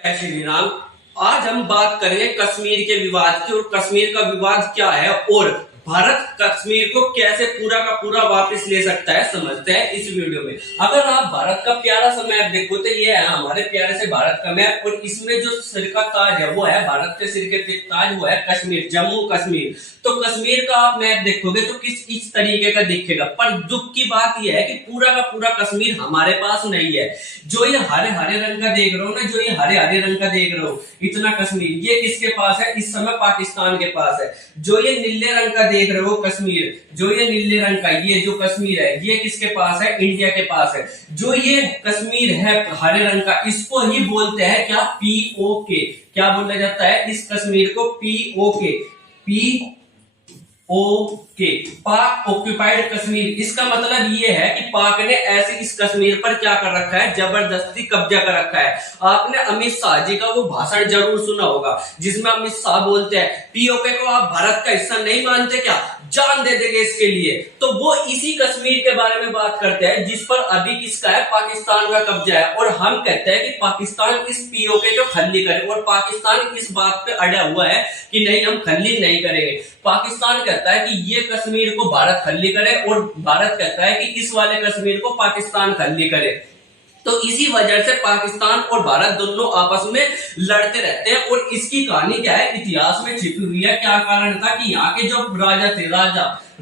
जय श्री राम। आज हम बात करेंगे कश्मीर के विवाद की और कश्मीर का विवाद क्या है और भारत कश्मीर को कैसे पूरा का पूरा वापस ले सकता है, समझते हैं इस वीडियो में। अगर आप भारत का प्यारा सा मैप देखो तो ये है हमारे प्यारे से भारत का मैप और इसमें जो सिर का ताज है वो है भारत के सिर के ताज, वो है कश्मीर, जम्मू कश्मीर। तो कश्मीर का आप मैप देखोगे तो किस इस तरीके का दिखेगा, पर दुख की बात यह है कि पूरा का पूरा कश्मीर हमारे पास नहीं है। जो ये हरे हरे रंग का देख रहे हो ना, जो ये हरे हरे रंग का देख रहे हो, इतना कश्मीर ये किसके पास है? इस समय पाकिस्तान के पास है। जो ये नीले रंग का देख रहे हो कश्मीर, जो ये नीले रंग का ये जो कश्मीर है, ये किसके पास है? इंडिया के पास है। जो ये कश्मीर है हरे रंग का, इसको ही बोलते हैं क्या? पीओके। क्या बोला जाता है इस कश्मीर को? पीओके। ओके, पाक ऑक्यूपाइड कश्मीर। इसका मतलब ये है कि पाक ने ऐसे इस कश्मीर पर क्या कर रखा है? जबरदस्ती कब्जा कर रखा है। आपने अमित शाह जी का वो भाषण जरूर सुना होगा जिसमें अमित शाह बोलते हैं पीओके को आप भारत का हिस्सा नहीं मानते क्या? जान दे देंगे इसके लिए। तो वो इसी कश्मीर के बारे में बात करते हैं जिस पर अभी किसका है? पाकिस्तान का कब्जा है। और हम कहते हैं कि पाकिस्तान इस पीओके को खल्ली करे और पाकिस्तान इस बात पे अड़ा हुआ है कि नहीं, हम खल्ली नहीं करेंगे। पाकिस्तान कहता है कि ये कश्मीर को भारत खल्ली करे और भारत कहता है कि इस वाले कश्मीर को पाकिस्तान खल्ली करे। तो इसी वजह से पाकिस्तान और भारत दोनों आपस में लड़ते रहते हैं और इसकी कहानी क्या है? इतिहास में छिपी हुई है। क्या कारण था कि यहाँ के जो राजा थे,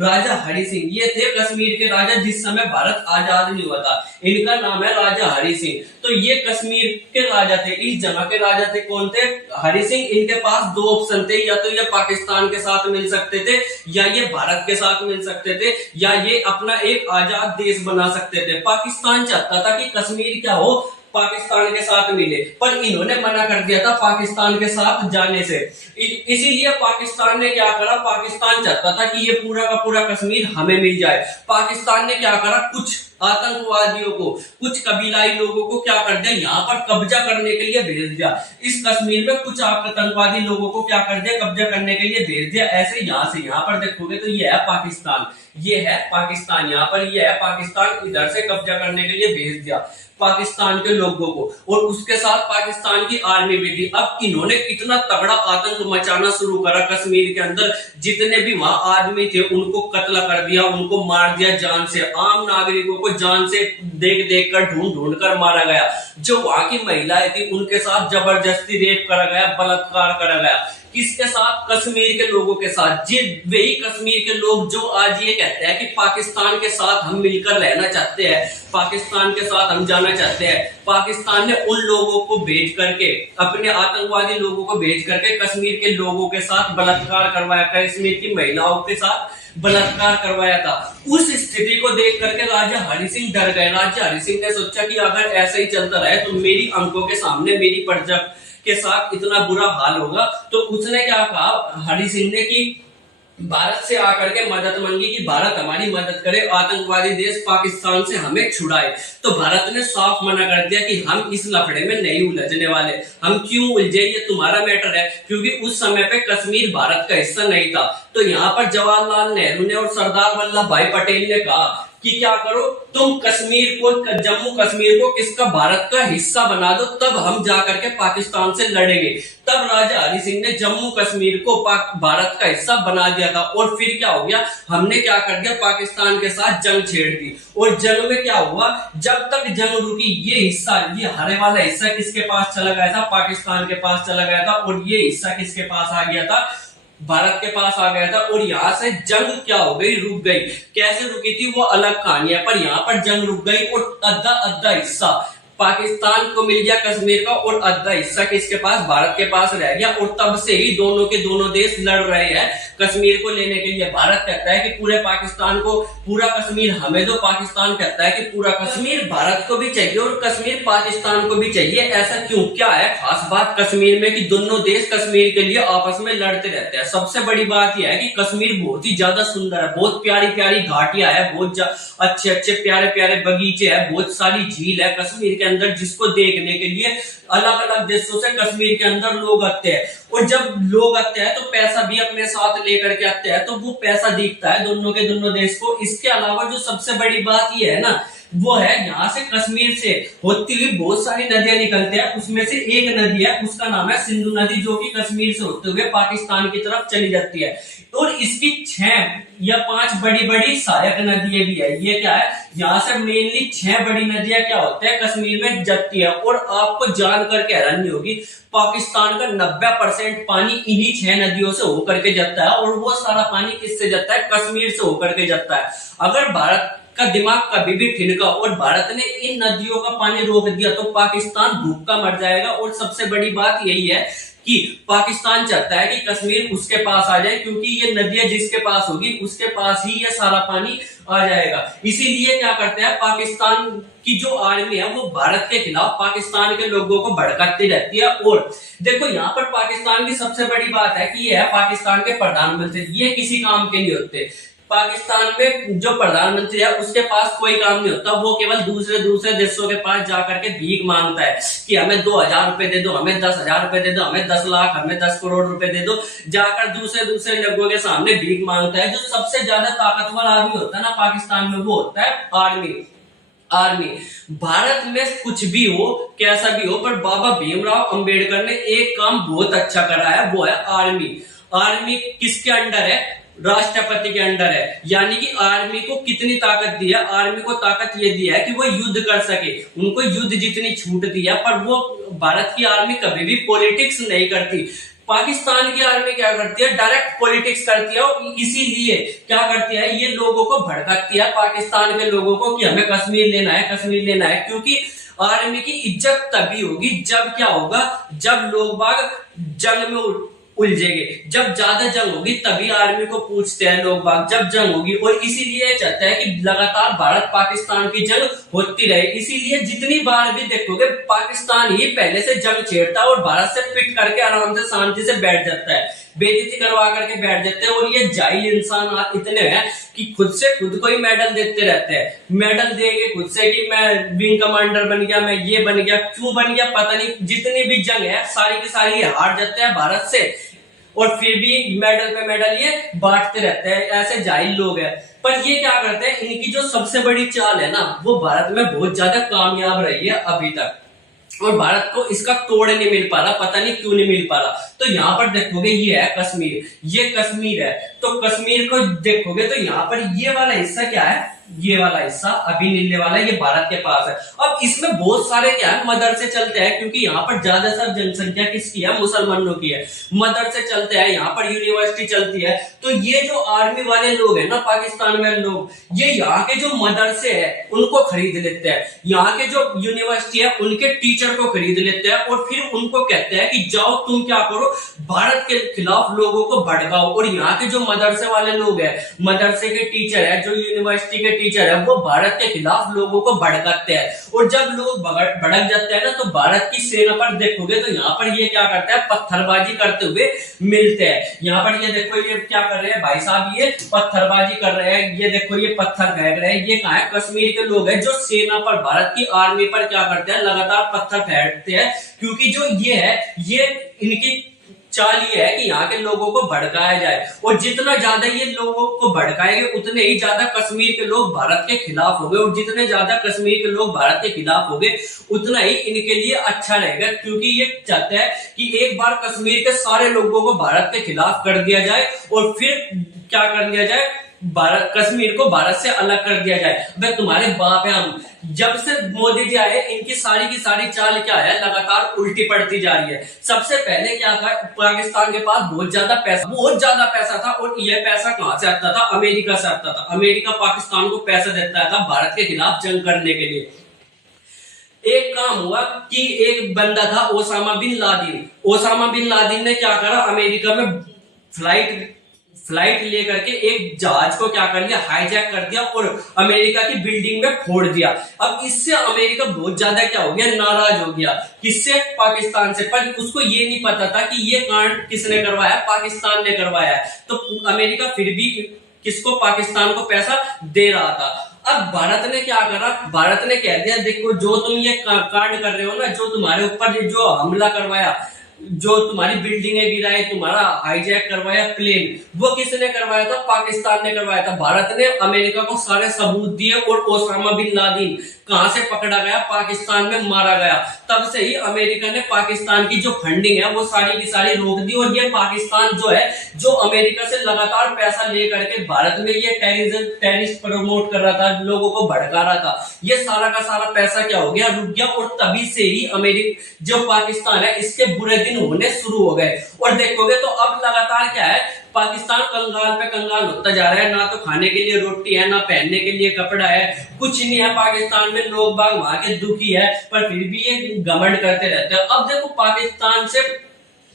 राजा हरि सिंह, ये थे कश्मीर के राजा जिस समय भारत आजाद नहीं हुआ था। इनका नाम है राजा हरि सिंह। तो ये कश्मीर के राजा थे, इस जगह के राजा थे। कौन थे? हरि सिंह। इनके पास दो ऑप्शन थे, या तो ये पाकिस्तान के साथ मिल सकते थे या ये भारत के साथ मिल सकते थे या ये अपना एक आजाद देश बना सकते थे। पाकिस्तान चाहता था कि कश्मीर क्या हो, पाकिस्तान के साथ मिले, पर इन्होंने मना कर दिया था पाकिस्तान के साथ जाने से। इसीलिए पाकिस्तान ने क्या करा? पाकिस्तान चाहता था कि ये पूरा का पूरा कश्मीर हमें मिल जाए। पाकिस्तान ने क्या करा? कुछ आतंकवादियों को, कुछ कबीलाई लोगों को क्या कर दिया? यहाँ पर कब्जा करने के लिए भेज दिया। इस कश्मीर में कुछ आतंकवादी लोगों को क्या कर दिया? कब्जा करने के लिए भेज दिया। ऐसे यहाँ से यहाँ पर देखोगे तो ये है पाकिस्तान, ये है पाकिस्तान, यहाँ पर ये है पाकिस्तान, इधर से कब्जा करने के लिए भेज दिया पाकिस्तान के लोगों को और उसके साथ पाकिस्तान की आर्मी भी थी। अब इन्होंने इतना तगड़ा आतंक मचाना शुरू करा कश्मीर के अंदर, जितने भी वहां आदमी थे उनको कत्ल कर दिया, उनको मार दिया जान से। आम नागरिकों को जान से देख देख कर ढूंढ ढूंढ कर मारा गया। जो वहां की महिलाएं थी उनके साथ जबरदस्ती रेप करा गया, बलात्कार करा गया। किसके साथ? कश्मीर के लोगों के साथ। जी, वही कश्मीर के लोग जो आज ये कहते हैं कि पाकिस्तान के साथ हम मिलकर रहना चाहते हैं, पाकिस्तान के साथ हम जाना चाहते हैं। पाकिस्तान ने उन लोगों को भेज करके, अपने आतंकवादी लोगों को भेज करके कश्मीर के लोगों के साथ बलात्कार करवाया, कश्मीर की महिलाओं के साथ बलात्कार करवाया था। उस स्थिति को देख करके राजा हरि सिंह डर गए। राजा हरि सिंह ने सोचा कि अगर ऐसा ही चलता रहे तो मेरी आंखों के सामने मेरी प्रजा के साथ इतना बुरा हाल होगा। तो उसने क्या कहा हरि सिंह ने कि भारत से आकर के मदद मांगी कि भारत हमारी मदद करे, आतंकवादी देश पाकिस्तान से हमें छुड़ाए। तो भारत ने साफ मना कर दिया कि हम इस लफड़े में नहीं उलझने वाले। हम क्यों उलझे? ये तुम्हारा मैटर है, क्योंकि उस समय पे कश्मीर भारत का हिस्सा नहीं था। तो यहाँ पर जवाहरलाल नेहरू ने और सरदार वल्लभ भाई पटेल ने कहा कि क्या करो, तुम कश्मीर को, जम्मू कश्मीर को किसका? भारत का हिस्सा बना दो, तब हम जाकर के पाकिस्तान से लड़ेंगे। तब राजा हरि सिंह ने जम्मू कश्मीर को भारत का हिस्सा बना दिया था। और फिर क्या हो गया? हमने क्या कर दिया? पाकिस्तान के साथ जंग छेड़ दी। और जंग में क्या हुआ? जब तक जंग रुकी, ये हिस्सा, ये हरे वाला हिस्सा किसके पास चला गया था? पाकिस्तान के पास चला गया था। और ये हिस्सा किसके पास आ गया था? भारत के पास आ गया था। और यहाँ से जंग क्या हो गई? रुक गई। कैसे रुकी थी वो अलग कहानी है, पर यहाँ पर जंग रुक गई और अद्धा हिस्सा पाकिस्तान को मिल गया कश्मीर का और आधा हिस्सा किसके पास? भारत के पास रह गया। और तब से ही दोनों के दोनों देश लड़ रहे हैं कश्मीर को लेने के लिए। भारत कहता है कि पूरे पाकिस्तान को, पूरा कश्मीर हमें दो। पाकिस्तान कहता है कि पूरा कश्मीर भारत को भी चाहिए और कश्मीर पाकिस्तान को भी चाहिए। ऐसा क्यों? क्या है खास बात कश्मीर में कि दोनों देश कश्मीर के लिए आपस में लड़ते रहते हैं? सबसे बड़ी बात यह है कि कश्मीर बहुत ही ज्यादा सुंदर है, बहुत प्यारी प्यारी घाटियां है, बहुत अच्छे अच्छे प्यारे प्यारे बगीचे है, बहुत सारी झील है कश्मीर के अंदर, जिसको देखने के लिए अलग अलग देशों से कश्मीर के अंदर लोग आते हैं। और जब लोग आते हैं तो पैसा भी अपने साथ लेकर के आते हैं, तो वो पैसा दिखता है दोनों के दोनों देश को। इसके अलावा जो सबसे बड़ी बात ये है ना वो है यहाँ से कश्मीर से होती हुई बहुत सारी नदियां निकलती है, उसमें से एक नदी है, उसका नाम है सिंधु नदी, जो कि कश्मीर से होते हुए पाकिस्तान की तरफ चली जाती है। और इसकी 6 या 5 बड़ी बड़ी सहायक नदियां भी है। ये क्या है, यहाँ से मेनली 6 बड़ी नदियां क्या होते हैं, कश्मीर में जाती है। और आपको जानकर के हैरानी होगी, पाकिस्तान का 90% पानी इन्हीं 6 नदियों से होकर के जाता है, और वो सारा पानी किससे जाता है, कश्मीर से होकर के जाता है। अगर भारत का दिमाग कभी भी ठिनका और भारत ने इन नदियों का पानी रोक दिया तो पाकिस्तान भूखा मर जाएगा। और सबसे बड़ी बात यही है कि पाकिस्तान चाहता है कि कश्मीर उसके पास आ जाए, क्योंकि ये नदियां जिसके पास होगी उसके पास ही ये सारा पानी आ जाएगा। इसीलिए क्या करते हैं, पाकिस्तान की जो आर्मी है वो भारत के खिलाफ पाकिस्तान के लोगों को भड़काती रहती है। और देखो यहाँ पर पाकिस्तान की सबसे बड़ी बात है कि ये है पाकिस्तान के प्रधानमंत्री, ये किसी काम के नहीं होते। पाकिस्तान में जो प्रधानमंत्री है उसके पास कोई काम नहीं होता, वो केवल दूसरे देशों के पास जाकर के भीख मांगता है कि हमें 2000 रुपए दे दो, हमें 10,000 रुपए दे दो, हमें 10 लाख, हमें 10 करोड़ रुपए दे दो। जाकर दूसरे लोगों के सामने भीख मांगता है। जो सबसे ज्यादा ताकतवर आदमी होता है ना पाकिस्तान में, वो होता है आर्मी। भारत में कुछ भी हो, कैसा भी हो, पर बाबा भीमराव अंबेडकर ने एक काम बहुत अच्छा करा है, वो है आर्मी। आर्मी किसके अंडर है, राष्ट्रपति के अंडर है। यानी कि आर्मी को कितनी ताकत दी है, आर्मी को ताकत ये दी है कि वो युद्ध कर सके, उनको युद्ध जितनी छूट दी है। पर वो भारत की आर्मी कभी भी पॉलिटिक्स नहीं करती। पाकिस्तान की आर्मी क्या करती है, डायरेक्ट पॉलिटिक्स करती है। और इसीलिए क्या करती है, ये लोगों को भड़काती है, पाकिस्तान के लोगों को, कि हमें कश्मीर लेना है, कश्मीर लेना है। क्योंकि आर्मी की इज्जत तभी होगी जब क्या होगा, जब लोग बाग जंग में उलझेंगे। जब ज्यादा जंग होगी तभी आर्मी को पूछते हैं लोग बाग, जब जंग होगी। और इसीलिए चाहता है कि लगातार भारत पाकिस्तान की जंग होती रहे। इसीलिए जितनी बार भी देखोगे पाकिस्तान ही पहले से जंग छेड़ता है और भारत से पिट करके आराम से शांति से बैठ जाता है, बेइज्जती करवा करके बैठ जाते हैं। और ये जाहिल इंसान इतने हैं कि खुद से खुद को ही मेडल देते रहते हैं, मेडल देंगे खुद से कि मैं विंग कमांडर बन गया, मैं ये बन गया, क्यों बन गया पता नहीं। जितनी भी जंग है सारी की सारी हार जाते हैं भारत से, और फिर भी मेडल पे मेडल ये बांटते रहते हैं। ऐसे जाहिल लोग हैं। पर ये क्या करते हैं, इनकी जो सबसे बड़ी चाल है ना, वो भारत में बहुत ज्यादा कामयाब रही है अभी तक, और भारत को इसका तोड़ नहीं मिल पा रहा, पता नहीं क्यों नहीं मिल पा रहा। तो यहाँ पर देखोगे ये है कश्मीर, ये कश्मीर है। तो कश्मीर को देखोगे तो यहाँ पर ये वाला हिस्सा क्या है, ये वाला हिस्सा अभी नीले वाला, ये भारत के पास है। अब इसमें बहुत सारे क्या है, मदरसे चलते हैं, क्योंकि यहाँ पर ज्यादातर जनसंख्या किसकी है, मुसलमानों की है। मदरसे चलते हैं, यहाँ पर यूनिवर्सिटी चलती है। तो ये जो आर्मी वाले लोग हैं ना पाकिस्तान में लोग, ये यहाँ के जो मदरसे है उनको खरीद लेते हैं, यहाँ के जो यूनिवर्सिटी है उनके टीचर को खरीद लेते हैं, और फिर उनको कहते हैं कि जाओ तुम क्या करो, भारत के खिलाफ लोगों को भड़काओ। और यहाँ के जो मदरसे वाले लोग हैं, मदरसे के टीचर है, जो यूनिवर्सिटी के टीचर है, वो भारत के खिलाफ लोगों को भड़काते हैं। और जब लोग भड़क जाते हैं ना, तो भारत की सेना पर देखोगे तो यहाँ पर ये क्या करता है, पत्थरबाजी करते हुए मिलते हैं। यहाँ पर ये देखो, ये क्या कर रहे हैं भाई साहब, ये पत्थरबाजी कर रहे हैं। ये देखो ये पत्थर फेंक रहे हैं। ये कहाँ है, कश्मीर के लोग हैं जो सेना पर, भारत की आर्मी पर क्या करते हैं, लगातार पत्थर फेंकते हैं। क्योंकि जो ये है, ये इनकी चाल ये है कि यहाँ के लोगों को भड़काया जाए, और जितना ज्यादा ये लोगों को भड़काएंगे उतने ही ज्यादा कश्मीर के लोग भारत के खिलाफ हो गए, और जितने ज्यादा कश्मीर के लोग भारत के खिलाफ हो गए उतना ही इनके लिए अच्छा रहेगा। क्योंकि ये चाहते हैं कि एक बार कश्मीर के सारे लोगों को भारत के खिलाफ कर दिया जाए, और फिर क्या कर दिया जाए, भारत, कश्मीर को भारत से अलग कर दिया जाए। भाई तुम्हारे बाप है हम। जब से मोदी जी आए, इनकी सारी की सारी चाल क्या है, लगातार उल्टी पड़ती जा रही है। सबसे पहले क्या था, पाकिस्तान के पास बहुत ज्यादा पैसा था, और यह पैसा कहां से आता था, अमेरिका से आता था। अमेरिका पाकिस्तान को पैसा देता था भारत के खिलाफ जंग करने के लिए। एक काम हुआ कि एक बंदा था ओसामा बिन लादेन ने क्या करा, अमेरिका में फ्लाइट लेकर के एक जहाज को क्या कर लिया, हाईजैक कर दिया, और अमेरिका की बिल्डिंग में फोड़ दिया। अब इससे अमेरिका बहुत ज्यादा क्या हो गया, नाराज हो गया। किससे, पाकिस्तान से। पर उसको ये नहीं पता था कि ये कांड किसने करवाया, पाकिस्तान ने करवाया है। तो अमेरिका फिर भी किसको, पाकिस्तान को पैसा दे रहा था। अब भारत ने क्या करा, भारत ने कह दिया देखो जो तुम ये कांड कर रहे हो ना, जो तुम्हारे ऊपर जो हमला करवाया जो तुम्हारी बिल्डिंगें गिराए, तुम्हारा हाईजैक करवाया प्लेन, वो किसने करवाया था? पाकिस्तान ने करवाया था। भारत ने अमेरिका को सारे सबूत दिए और ओसामा बिन लादेन कहां से पकड़ा गया? पाकिस्तान में मारा गया। तब से ही अमेरिका ने पाकिस्तान की जो फंडिंग है वो सारी की सारी रोक दी। और ये पाकिस्तान जो है, जो अमेरिका से लगातार पैसा लेकर के भारत में ये टेररिस्ट प्रमोट कर रहा था, लोगों को भड़का रहा था, ये सारा का सारा पैसा क्या हो गया? रुक गया। और तभी से ही अमेरिका, जो पाकिस्तान है, इसके बुरे दिन होने शुरू हो गए। और देखोगे तो अब लगातार क्या है, पाकिस्तान कंगाल पे कंगाल होता जा रहा है। ना तो खाने के लिए रोटी है, ना पहनने के लिए कपड़ा है, कुछ नहीं है पाकिस्तान में। लोग बाग वहां के दुखी है, पर फिर भी ये घमंड करते रहते हैं। अब देखो पाकिस्तान से,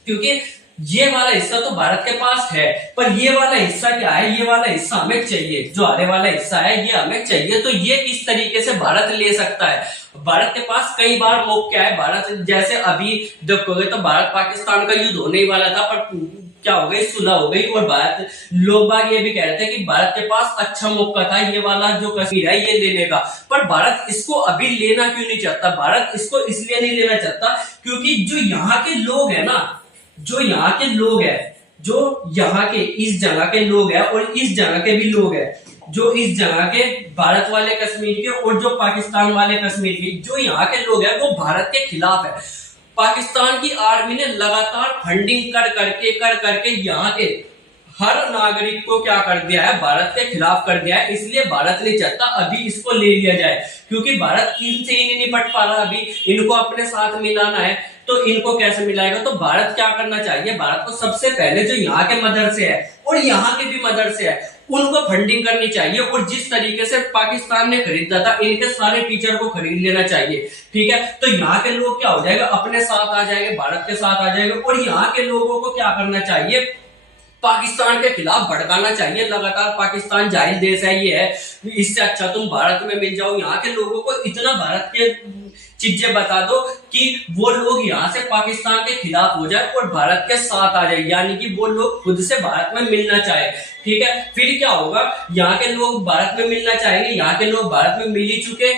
क्योंकि ये वाला हिस्सा तो भारत के पास है, पर ये वाला हिस्सा क्या है? ये वाला हिस्सा हमें चाहिए, जो आने वाला हिस्सा है ये हमें चाहिए। तो ये किस तरीके से भारत ले सकता है? भारत के पास कई बार मौका है। भारत जैसे अभी देखोगे तो भारत पाकिस्तान का युद्ध होने ही वाला था, पर क्या हो गई? सुलह हो गई। और भारत, लोग बाग ये भी कह रहे थे कि भारत के पास अच्छा मौका था ये वाला जो कश्मीर है ये लेने का, पर भारत इसको अभी लेना क्यों नहीं चाहता? भारत इसको इसलिए नहीं लेना चाहता क्योंकि जो यहाँ के लोग है ना, जो यहाँ के लोग है, जो यहाँ के इस जगह के लोग हैं और इस जगह के भी लोग हैं, जो इस जगह के भारत वाले कश्मीर के और जो पाकिस्तान वाले कश्मीर के, जो यहाँ के लोग हैं वो भारत के खिलाफ है। पाकिस्तान की आर्मी ने लगातार फंडिंग कर करके यहाँ के हर नागरिक को क्या कर दिया है? भारत के खिलाफ कर दिया है। इसलिए भारत नहीं चाहता अभी इसको ले लिया जाए, क्योंकि भारत इनसे ही नहीं निपट पा रहा। अभी इनको अपने साथ मिलाना है, तो इनको कैसे मिलाएगा? तो भारत क्या करना चाहिए? भारत को सबसे पहले जो यहाँ के मदरसे है और यहाँ के भी मदरसे है, उनको फंडिंग करनी चाहिए। और जिस तरीके से पाकिस्तान ने खरीदा था, इनके सारे टीचर को खरीद लेना चाहिए। ठीक है, तो यहाँ के लोग क्या हो जाएगा? अपने साथ आ जाएंगे, भारत के साथ आ जाएंगे। और यहाँ के लोगों को क्या करना चाहिए? पाकिस्तान के खिलाफ भड़काना चाहिए। लगातार पाकिस्तान जाहिल देश है, ये है, इससे अच्छा तुम भारत में मिल जाओ। यहाँ के लोगों को इतना भारत के चीजें बता दो कि वो लोग यहाँ से पाकिस्तान के खिलाफ हो जाए और भारत के साथ आ जाए, यानी कि वो लोग खुद से भारत में मिलना चाहे। ठीक है, फिर क्या होगा? यहाँ के लोग भारत में मिलना चाहेंगे, यहाँ के लोग भारत में मिल ही चुके।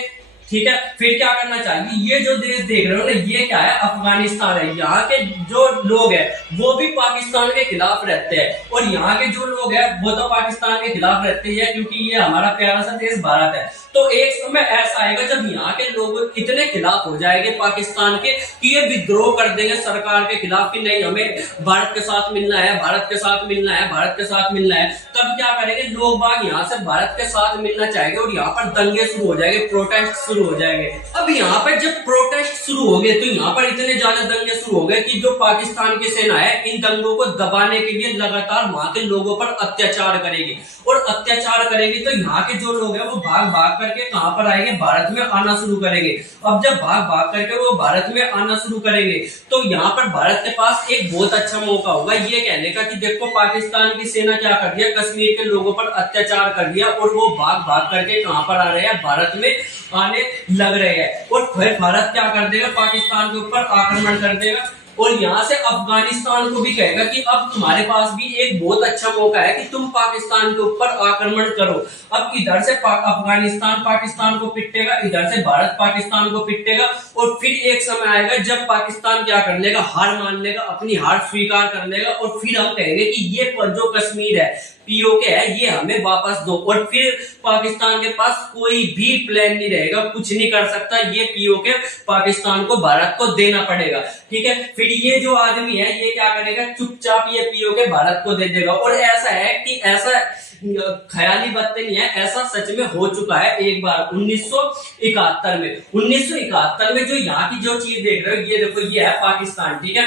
ठीक है, फिर क्या करना चाहिए? ये जो देश देख रहे हो ना, ये क्या है? अफगानिस्तान है। यहाँ के जो लोग हैं वो भी पाकिस्तान के खिलाफ रहते हैं, और यहाँ के जो लोग हैं वो तो पाकिस्तान के खिलाफ रहते हैं, क्योंकि ये हमारा प्यारा सा देश भारत है। तो एक समय ऐसा आएगा जब यहाँ के लोग इतने खिलाफ हो जाएंगे पाकिस्तान के कि ये विद्रोह कर देंगे सरकार के खिलाफ कि नहीं, हमें भारत के साथ मिलना है, भारत के साथ मिलना है, भारत के साथ मिलना है। तब क्या करेंगे? लोग बाग यहाँ से भारत के साथ मिलना चाहेंगे और यहाँ पर दंगे शुरू हो जाएंगे, प्रोटेस्ट शुरू हो जाएंगे। अब यहाँ पर जब प्रोटेस्ट शुरू हो गए तो यहाँ पर इतने ज्यादा दंगे शुरू हो गए कि जो पाकिस्तान की सेना है इन दंगों को दबाने के लिए लगातार वहां के लोगों पर अत्याचार करेगी। और अत्याचार करेगी तो यहाँ के जो लोग हैं वो भाग भाग करके कहां पर आएंगे? भारत में आना शुरू करेंगे। अब जब भाग भाग करके वो भारत में आना शुरू करेंगे तो यहाँ पर भारत के पास एक बहुत अच्छा मौका होगा ये कहने का कि देखो पाकिस्तान की सेना क्या कर दिया, कश्मीर के लोगों पर अत्याचार कर दिया और वो भाग भाग करके कहां पर आ रहे हैं? भारत में आने लग रहे हैं। और फिर भारत क्या कर देगा? पाकिस्तान के ऊपर आक्रमण कर देगा और यहाँ से अफगानिस्तान को भी कहेगा कि अब तुम्हारे पास भी एक बहुत अच्छा मौका है कि तुम पाकिस्तान के ऊपर आक्रमण करो। अब इधर से अफगानिस्तान पाकिस्तान को पिटेगा, इधर से भारत पाकिस्तान को पिटेगा, और फिर एक समय आएगा जब पाकिस्तान क्या कर लेगा? हार मान लेगा, अपनी हार स्वीकार कर लेगा, और फिर हम कहेंगे कि ये जो कश्मीर है, पीओके है, ये हमें वापस दो। और फिर पाकिस्तान के पास कोई भी प्लान नहीं रहेगा, कुछ नहीं कर सकता, ये पीओके पाकिस्तान को भारत को देना पड़ेगा। ठीक है, फिर ये जो आदमी है ये क्या करेगा? चुपचाप ये पीओके भारत को दे देगा। और ऐसा है कि ऐसा ख्याली बातें नहीं है, ऐसा सच में हो चुका है एक बार 1971 में। 1971 में जो यहाँ की जो चीज देख रहे हो, ये देखो, ये है पाकिस्तान। ठीक है,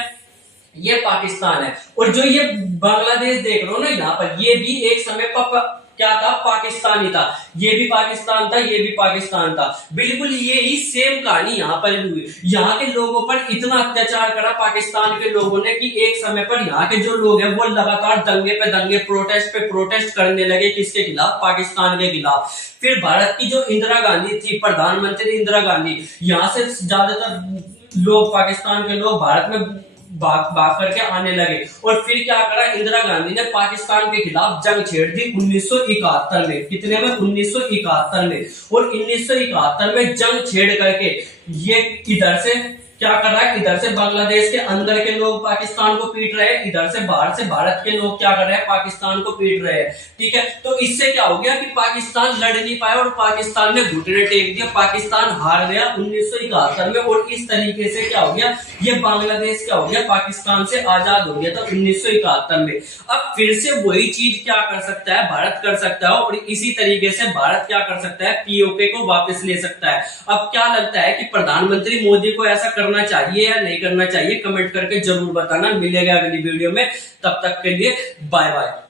ये पाकिस्तान है। और जो ये बांग्लादेश देख रहे हो ना यहाँ पर, ये भी एक समय पर क्या था? पाकिस्तान ही था। ये भी पाकिस्तान था, ये भी पाकिस्तान था। बिल्कुल ये ही सेम कहानी यहाँ पर हुई। यहाँ के लोगों पर इतना अत्याचार करा पाकिस्तान के लोगों ने कि एक समय पर यहाँ के जो लोग हैं वो लगातार दंगे पे दंगे, प्रोटेस्ट पे प्रोटेस्ट करने लगे। किसके खिलाफ? पाकिस्तान के खिलाफ। फिर भारत की जो इंदिरा गांधी थी, प्रधानमंत्री इंदिरा गांधी, यहाँ से ज्यादातर लोग, पाकिस्तान के लोग भारत में भाग करके आने लगे। और फिर क्या करा? इंदिरा गांधी ने पाकिस्तान के खिलाफ जंग छेड़ दी 1971 में। कितने में? 1971 में। और 1971 में जंग छेड़ करके ये इधर से क्या कर रहा है, इधर से बांग्लादेश के अंदर के लोग पाकिस्तान को पीट रहे हैं, इधर से बाहर से भारत के लोग क्या कर रहे हैं, पाकिस्तान को पीट रहे हैं। ठीक है, तो इससे क्या हो गया कि पाकिस्तान लड़ नहीं पाया और पाकिस्तान ने घुटने टेक दिया, पाकिस्तान हार गया 1971 में। और इस तरीके से क्या हो गया, ये बांग्लादेश क्या हो गया, पाकिस्तान से आजाद हो गया था 1971 में। अब फिर से वही चीज क्या कर सकता है, भारत कर सकता है, और इसी तरीके से भारत क्या कर सकता है, पीओके को वापस ले सकता है। अब क्या लगता है कि प्रधानमंत्री मोदी को ऐसा करना चाहिए या नहीं करना चाहिए, कमेंट करके जरूर बताना। मिलेगा अगली वीडियो में, तब तक के लिए बाय बाय।